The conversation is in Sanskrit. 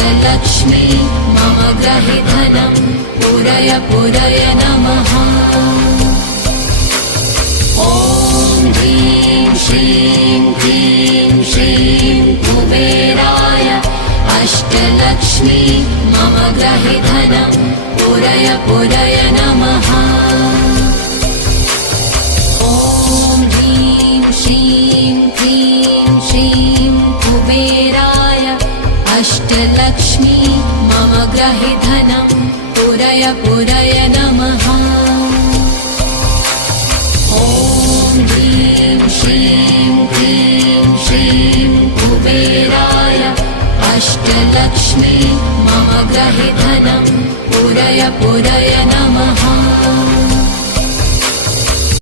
अष्टलक्ष्मी मम ग्रहे धनं पूरय पूरय नमः। ॐ ह्रीं श्रीं क्लीं श्रीं कुबेराय अष्टलक्ष्मी मम ग्रहे धनं पूरय पूरय नमः। ॐ ह्रीं श्रीं क्लीं श्रीं कुबेराय अष्टलक्ष्मी मम ग्रहे धनं पूरय पूरय नमः। ॐ ह्रीं श्रीं क्लीं श्रीं कुबेराय अष्टलक्ष्मी मम ग्रहे धनं पूरय पूरय नमः।